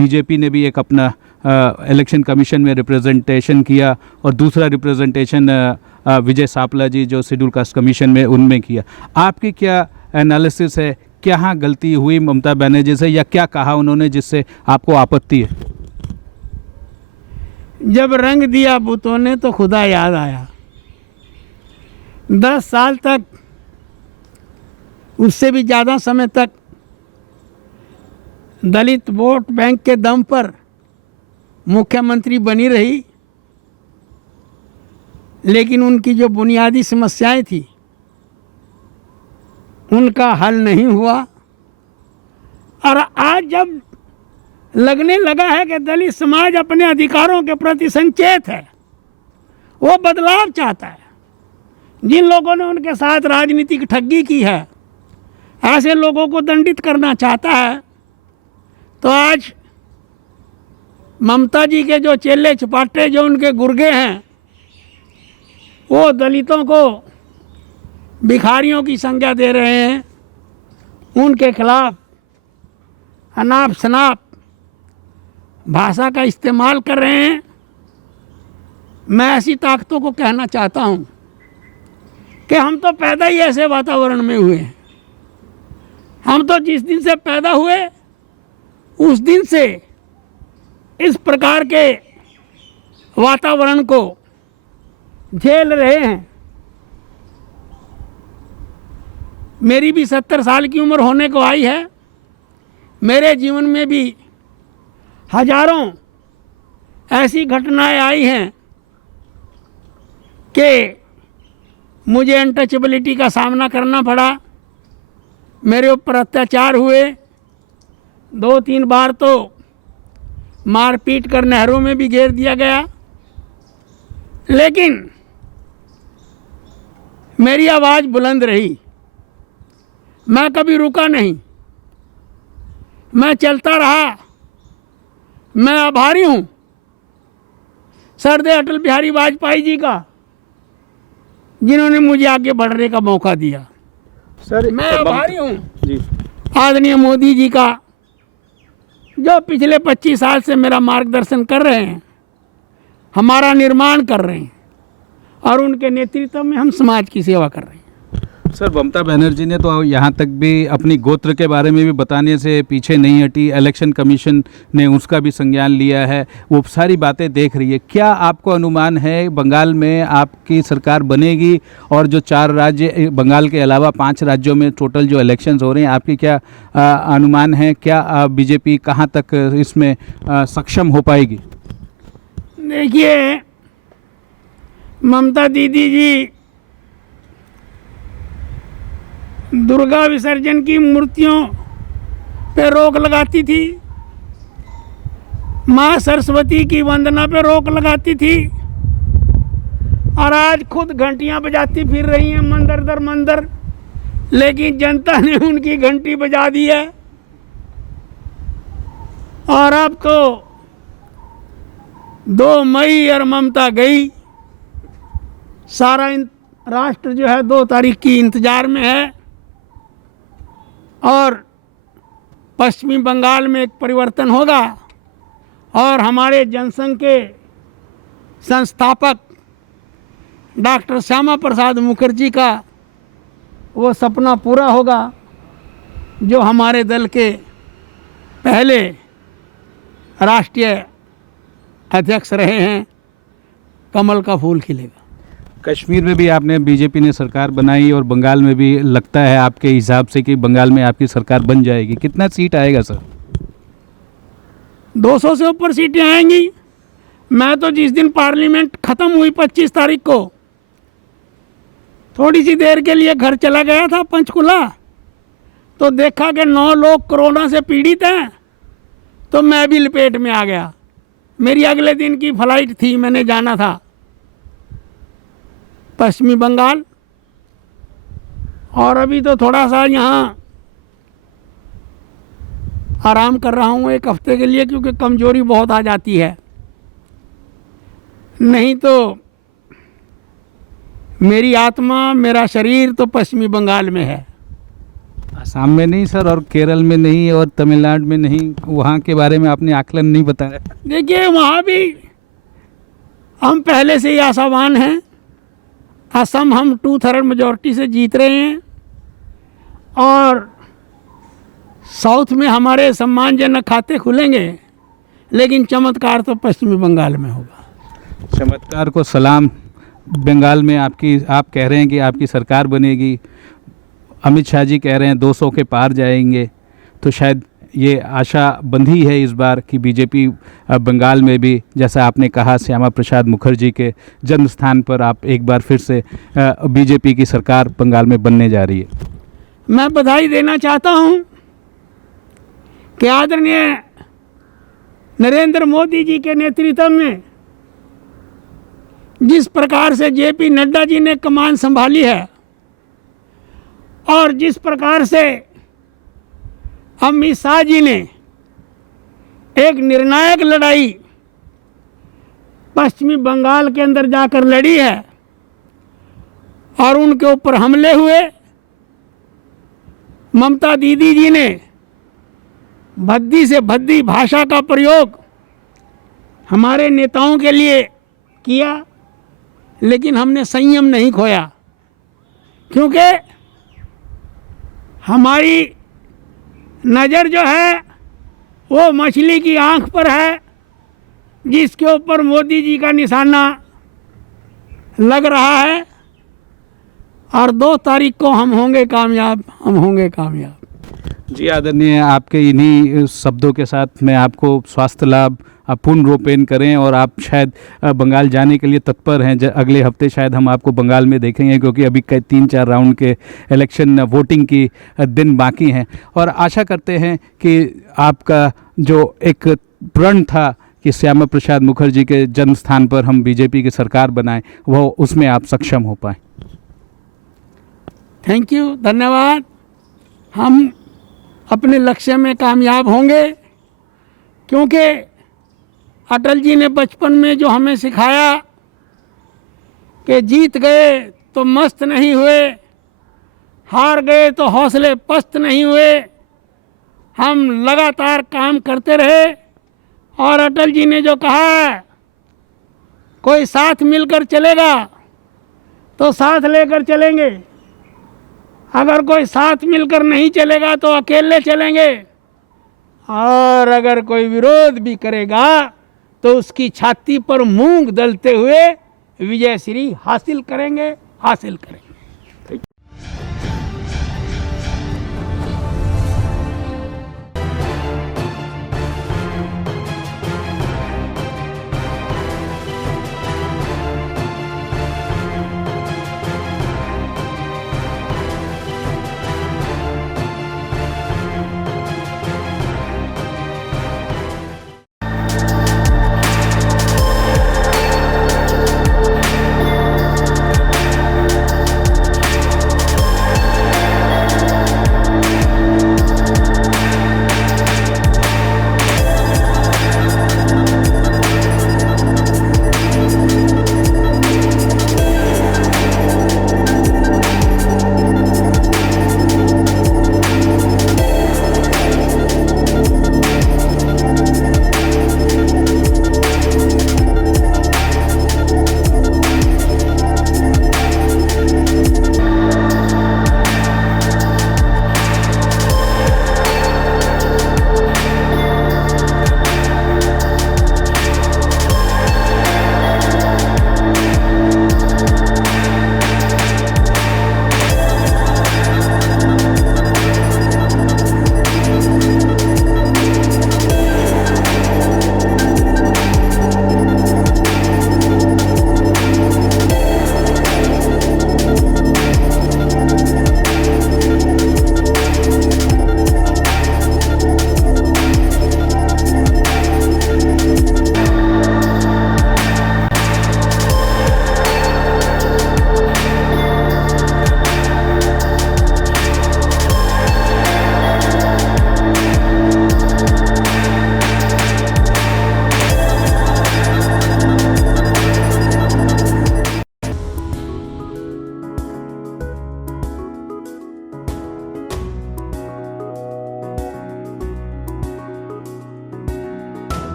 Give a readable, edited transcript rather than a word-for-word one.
BJP ने भी एक अपना इलेक्शन कमीशन में रिप्रेजेंटेशन किया और दूसरा रिप्रेजेंटेशन विजय सापला जी जो शेड्यूल कास्ट कमीशन में उनमें किया। आपकी क्या एनालिसिस है, क्या गलती हुई ममता बनर्जी से या क्या कहा उन्होंने जिससे आपको आपत्ति है? जब रंग दिया बुतों ने तो खुदा याद आया। 10 साल तक, उससे भी ज़्यादा समय तक दलित वोट बैंक के दम पर मुख्यमंत्री बनी रही, लेकिन उनकी जो बुनियादी समस्याएं थी उनका हल नहीं हुआ। और आज जब लगने लगा है कि दलित समाज अपने अधिकारों के प्रति संचेत है, वो बदलाव चाहता है, जिन लोगों ने उनके साथ राजनीतिक ठगी की है ऐसे लोगों को दंडित करना चाहता है, तो आज ममता जी के जो चेले चपाटे, जो उनके गुर्गे हैं, वो दलितों को भिखारियों की संज्ञा दे रहे हैं, उनके खिलाफ अनाप शनाप भाषा का इस्तेमाल कर रहे हैं। मैं ऐसी ताकतों को कहना चाहता हूँ कि हम तो पैदा ही ऐसे वातावरण में हुए हैं। हम तो जिस दिन से पैदा हुए उस दिन से इस प्रकार के वातावरण को झेल रहे हैं। मेरी भी 70 साल की उम्र होने को आई है। मेरे जीवन में भी हजारों ऐसी घटनाएं आई हैं कि मुझे अनटचेबिलिटी का सामना करना पड़ा, मेरे ऊपर अत्याचार हुए, 2-3 बार तो मारपीट कर नहरों में भी घेर दिया गया, लेकिन मेरी आवाज़ बुलंद रही। मैं कभी रुका नहीं, मैं चलता रहा। मैं आभारी हूँ सरदेव अटल बिहारी वाजपेयी जी का, जिन्होंने मुझे आगे बढ़ने का मौका दिया। सर मैं आभारी हूँ जी आदरणीय मोदी जी का, जो पिछले 25 साल से मेरा मार्गदर्शन कर रहे हैं, हमारा निर्माण कर रहे हैं और उनके नेतृत्व में हम समाज की सेवा कर रहे हैं। सर, ममता बनर्जी ने तो यहाँ तक भी अपनी गोत्र के बारे में भी बताने से पीछे नहीं हटी। इलेक्शन कमीशन ने उसका भी संज्ञान लिया है, वो सारी बातें देख रही है। क्या आपको अनुमान है बंगाल में आपकी सरकार बनेगी? और जो 4 राज्य, बंगाल के अलावा 5 राज्यों में टोटल जो इलेक्शंस हो रहे हैं, आपकी क्या अनुमान है? क्या बीजेपी कहाँ तक इसमें सक्षम हो पाएगी? देखिए, ममता दीदी जी दुर्गा विसर्जन की मूर्तियों पे रोक लगाती थी, माँ सरस्वती की वंदना पे रोक लगाती थी, और आज खुद घंटियां बजाती फिर रही हैं मंदिर दर मंदिर, लेकिन जनता ने उनकी घंटी बजा दी है। और अब तो 2 मई और ममता गई, सारा राष्ट्र जो है 2 तारीख की इंतजार में है। और पश्चिमी बंगाल में एक परिवर्तन होगा और हमारे जनसंघ के संस्थापक डॉक्टर श्यामा प्रसाद मुखर्जी का वो सपना पूरा होगा, जो हमारे दल के पहले राष्ट्रीय अध्यक्ष रहे हैं। कमल का फूल खिलेगा। कश्मीर में भी आपने बीजेपी ने सरकार बनाई और बंगाल में भी लगता है आपके हिसाब से कि बंगाल में आपकी सरकार बन जाएगी। कितना सीट आएगा सर? 200 से ऊपर सीटें आएंगी। मैं तो जिस दिन पार्लियामेंट ख़त्म हुई 25 तारीख को, थोड़ी सी देर के लिए घर चला गया था पंचकुला, तो देखा कि 9 लोग कोरोना से पीड़ित हैं, तो मैं भी लपेट में आ गया। मेरी अगले दिन की फ्लाइट थी, मैंने जाना था पश्चिमी बंगाल, और अभी तो थोड़ा सा यहाँ आराम कर रहा हूँ 1 हफ्ते के लिए, क्योंकि कमजोरी बहुत आ जाती है। नहीं तो मेरी आत्मा, मेरा शरीर तो पश्चिमी बंगाल में है। असम में नहीं सर, और केरल में नहीं, और तमिलनाडु में नहीं, वहाँ के बारे में आपने आकलन नहीं बताया। देखिए वहाँ भी हम पहले से ही आशावान हैं। असम हम 2/3 मेजॉरिटी से जीत रहे हैं, और साउथ में हमारे सम्मानजनक खाते खुलेंगे, लेकिन चमत्कार तो पश्चिमी बंगाल में होगा। चमत्कार को सलाम। बंगाल में आप कह रहे हैं कि आपकी सरकार बनेगी, अमित शाह जी कह रहे हैं 200 के पार जाएंगे, तो शायद ये आशा बंधी है इस बार कि बीजेपी बंगाल में भी, जैसा आपने कहा, श्यामा प्रसाद मुखर्जी के जन्म स्थान पर आप एक बार फिर से बीजेपी की सरकार बंगाल में बनने जा रही है। मैं बधाई देना चाहता हूँ कि आदरणीय नरेंद्र मोदी जी के नेतृत्व में जिस प्रकार से जेपी नड्डा जी ने कमान संभाली है, और जिस प्रकार से अमित शाह जी ने एक निर्णायक लड़ाई पश्चिमी बंगाल के अंदर जाकर लड़ी है, और उनके ऊपर हमले हुए, ममता दीदी जी ने भद्दी से भद्दी भाषा का प्रयोग हमारे नेताओं के लिए किया, लेकिन हमने संयम नहीं खोया, क्योंकि हमारी नज़र जो है वो मछली की आंख पर है, जिसके ऊपर मोदी जी का निशाना लग रहा है, और 2 तारीख को हम होंगे कामयाब, हम होंगे कामयाब। जी आदरणीय, आपके इन्हीं शब्दों के साथ मैं आपको स्वास्थ्य लाभ पूर्ण रोपेन करें, और आप शायद बंगाल जाने के लिए तत्पर हैं। अगले हफ्ते शायद हम आपको बंगाल में देखेंगे, क्योंकि अभी 3-4 राउंड के इलेक्शन वोटिंग की दिन बाकी हैं, और आशा करते हैं कि आपका जो एक प्रण था कि श्यामा प्रसाद मुखर्जी के जन्म स्थान पर हम बीजेपी की सरकार बनाएं, वो उसमें आप सक्षम हो पाएँ। थैंक यू, धन्यवाद। हम अपने लक्ष्य में कामयाब होंगे, क्योंकि अटल जी ने बचपन में जो हमें सिखाया कि जीत गए तो मस्त नहीं हुए, हार गए तो हौसले पस्त नहीं हुए, हम लगातार काम करते रहे। और अटल जी ने जो कहा, कोई साथ मिलकर चलेगा तो साथ लेकर चलेंगे, अगर कोई साथ मिलकर नहीं चलेगा तो अकेले चलेंगे, और अगर कोई विरोध भी करेगा तो उसकी छाती पर मूंग दलते हुए विजय श्री हासिल करेंगे।